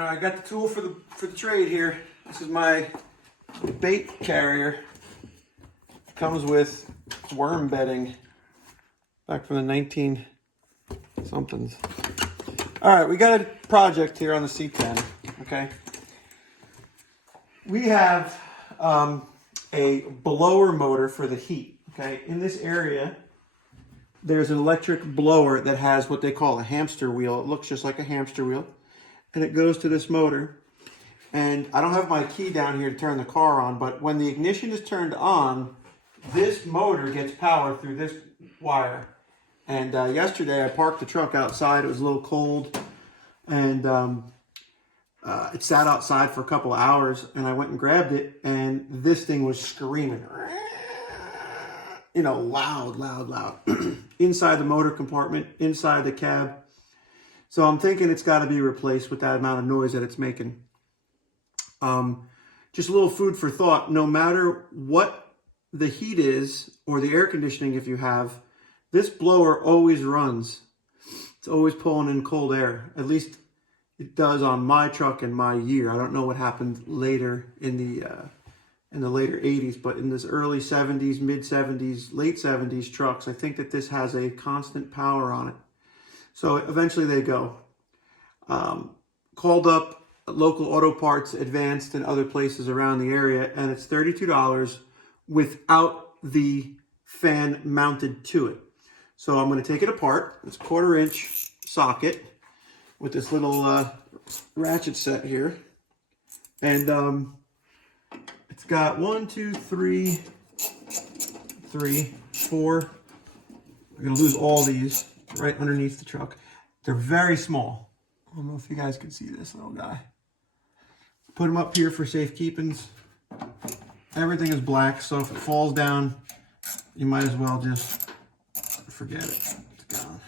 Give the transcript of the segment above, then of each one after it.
I got the tool for the trade here. This is my bait carrier. Comes with worm bedding back from the 19 somethings. All right, we got a project here on the C10. Okay, we have a blower motor for the heat. Okay, in this area, there's an electric blower that has what they call a hamster wheel. It looks just like a hamster wheel, and it goes to this motor. And I don't have my key down here to turn the car on, but when the ignition is turned on, this motor gets power through this wire. And yesterday I parked the truck outside. It was a little cold, and it sat outside for a couple of hours, and I went and grabbed it, and this thing was screaming. You know, loud. Inside the motor compartment, inside the cab. So I'm thinking it's got to be replaced with that amount of noise that it's making. Just a little food for thought. No matter what the heat is, or the air conditioning if you have, this blower always runs. It's always pulling in cold air. At least it does on my truck and my year. I don't know what happened later in the later 80s, but in this early 70s, mid 70s, late 70s trucks, I think that this has a constant power on it. So eventually they go. Called up local auto parts, Advanced, and other places around the area, and it's $32 without the fan mounted to it. So I'm going to take it apart. It's a 1/4-inch socket with this little ratchet set here, and it's got 1, 2, 3, 4. I'm going to lose all these right underneath the truck. They're very small. I don't know if you guys can see this little guy. Put them up here for safekeepings. Everything is black, so if it falls down, you might as well just forget it. It's gone.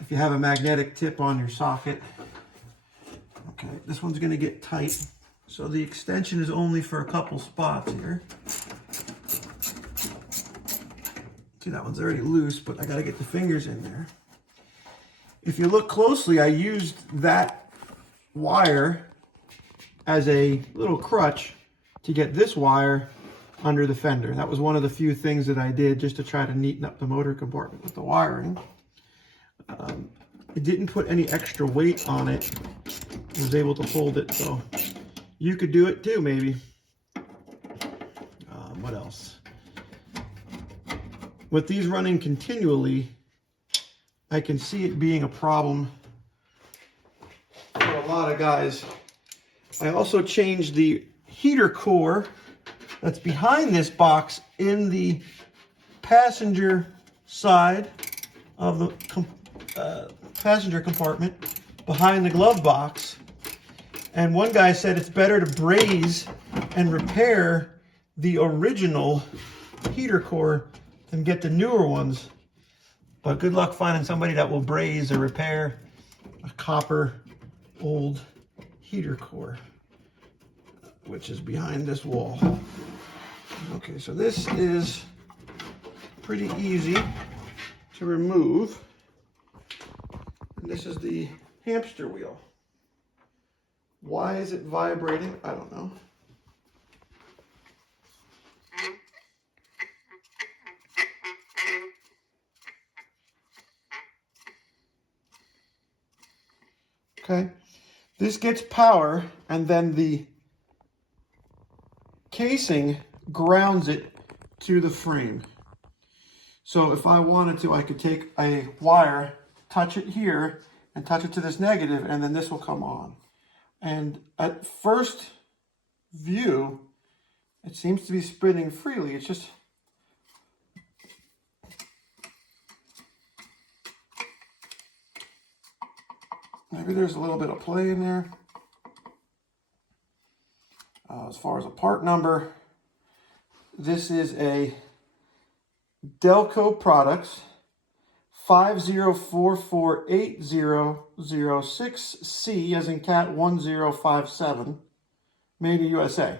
If you have a magnetic tip on your socket, okay, this one's going to get tight. So the extension is only for a couple spots here. See, that one's already loose, but I got to get the fingers in there. If you look closely, I used that wire as a little crutch to get this wire under the fender. That was one of the few things that I did just to try to neaten up the motor compartment with the wiring. It didn't put any extra weight on it. I was able to hold it, so you could do it too, maybe. What else? With these running continually, I can see it being a problem for a lot of guys. I also changed the heater core that's behind this box in the passenger side of the passenger compartment behind the glove box. And one guy said it's better to braze and repair the original heater core than get the newer ones. But good luck finding somebody that will braze or repair a copper old heater core, which is behind this wall. Okay, so this is pretty easy to remove. And this is the hamster wheel. Why is it vibrating? I don't know. Okay, this gets power, and then the casing grounds it to the frame. So if I wanted to, I could take a wire, touch it here, and touch it to this negative, and then this will come on. And at first view, it seems to be spinning freely. It's just maybe there's a little bit of play in there. As far as a part number, this is a Delco Products 504480006C as in cat 1057, made in USA.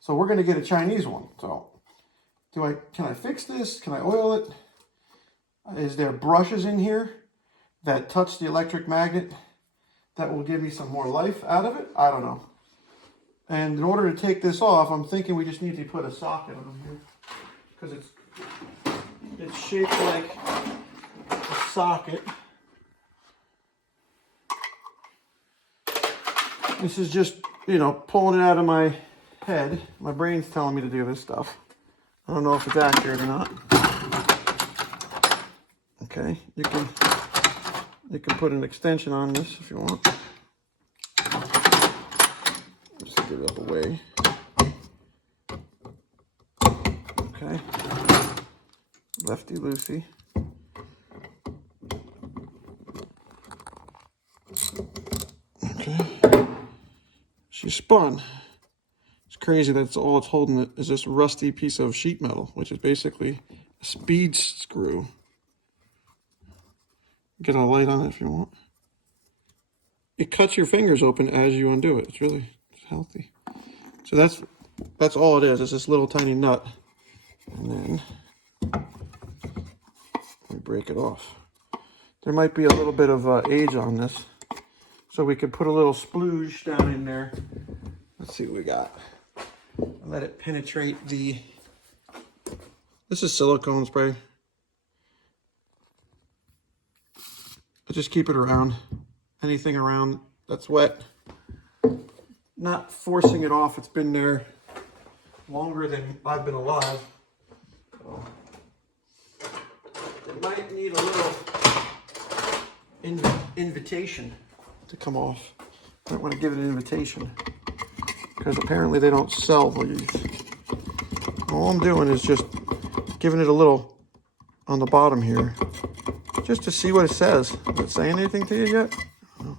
So we're going to get a Chinese one. So can I fix this? Can I oil it? Is there brushes in here that touch the electric magnet? that will give me some more life out of it. I don't know. And in order to take this off, I'm thinking we just need to put a socket on here, because it's shaped like a socket. This is just, you know, pulling it out of my head. My brain's telling me to do this stuff. I don't know if it's accurate or not. Okay, you can put an extension on this if you want. Just get it out of the way. Okay, lefty loosey. Okay, she spun. It's crazy that's all it's holding is this rusty piece of sheet metal, which is basically a speed screw. Get a light on it if you want. It cuts your fingers open as you undo it. It's healthy. So that's all it is. It's this little tiny nut. And then we break it off. There might be a little bit of age on this. So we could put a little splooge down in there. Let's see what we got. Let it penetrate the... This is silicone spray. But just keep it around. Anything around that's wet. Not forcing it off. It's been there longer than I've been alive. So it might need a little invitation to come off. I want to give it an invitation, because apparently they don't sell these. All I'm doing is just giving it a little on the bottom here, just to see what it says. Is it saying anything to you yet? No.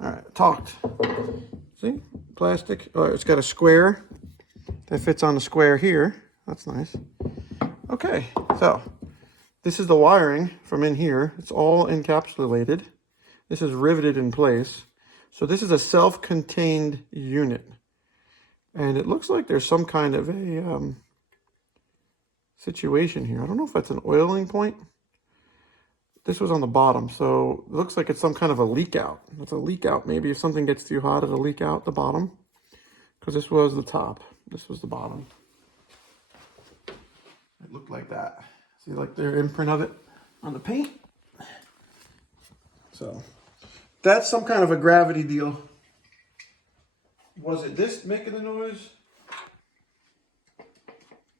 All right, talked. See, plastic. Oh, it's got a square that fits on the square here. That's nice. Okay, so this is the wiring from in here. It's all encapsulated. This is riveted in place. So this is a self-contained unit. And it looks like there's some kind of a situation here. I don't know if that's an oiling point. This was on the bottom, so it looks like it's some kind of a leak out. It's a leak out. Maybe if something gets too hot, it'll leak out the bottom. Because this was the top. This was the bottom. It looked like that. See, like their imprint of it on the paint. So that's some kind of a gravity deal. Was it this making the noise?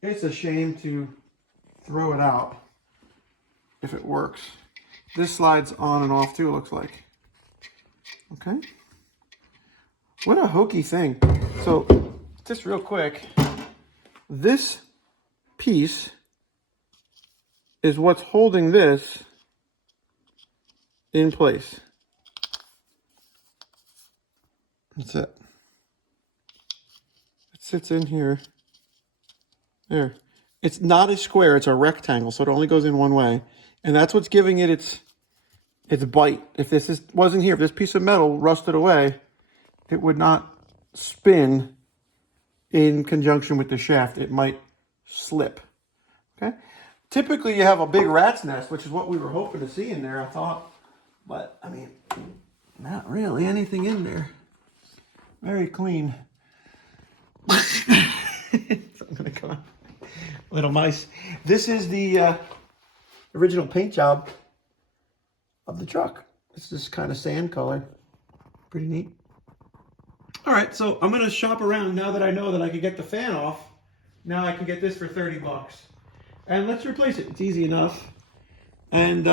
It's a shame to throw it out if it works. This slides on and off too, it looks like. Okay. What a hokey thing. So just real quick, this piece is what's holding this in place. That's it. It sits in here. There. It's not a square, it's a rectangle, so it only goes in one way. And that's what's giving it its bite. If this wasn't here, if this piece of metal rusted away, it would not spin in conjunction with the shaft. It might slip. Okay? Typically you have a big rat's nest, which is what we were hoping to see in there, I thought. But, I mean, not really anything in there. Very clean. I'm gonna come on. Little mice. This is the original paint job of the truck. It's this kind of sand color. Pretty neat. All right, so I'm gonna shop around now that I know that I can get the fan off. Now I can get this for 30 bucks. And let's replace it. It's easy enough. And,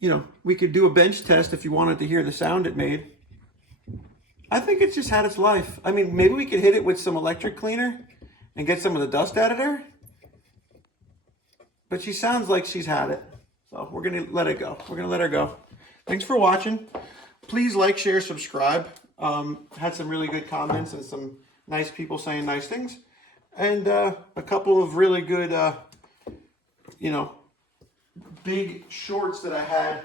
you know, we could do a bench test if you wanted to hear the sound it made. I think it's just had its life. I mean, maybe we could hit it with some electric cleaner and get some of the dust out of there. But she sounds like she's had it. So we're going to let it go. We're going to let her go. Thanks for watching. Please like, share, subscribe. Had some really good comments and some nice people saying nice things. And a couple of really good, you know, big shorts that I had.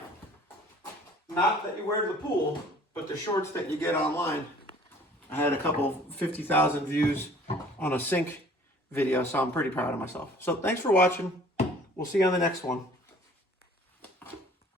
Not that you wear to the pool, but the shorts that you get online. I had a couple 50,000 views on a sink video, so I'm pretty proud of myself. So thanks for watching. We'll see you on the next one.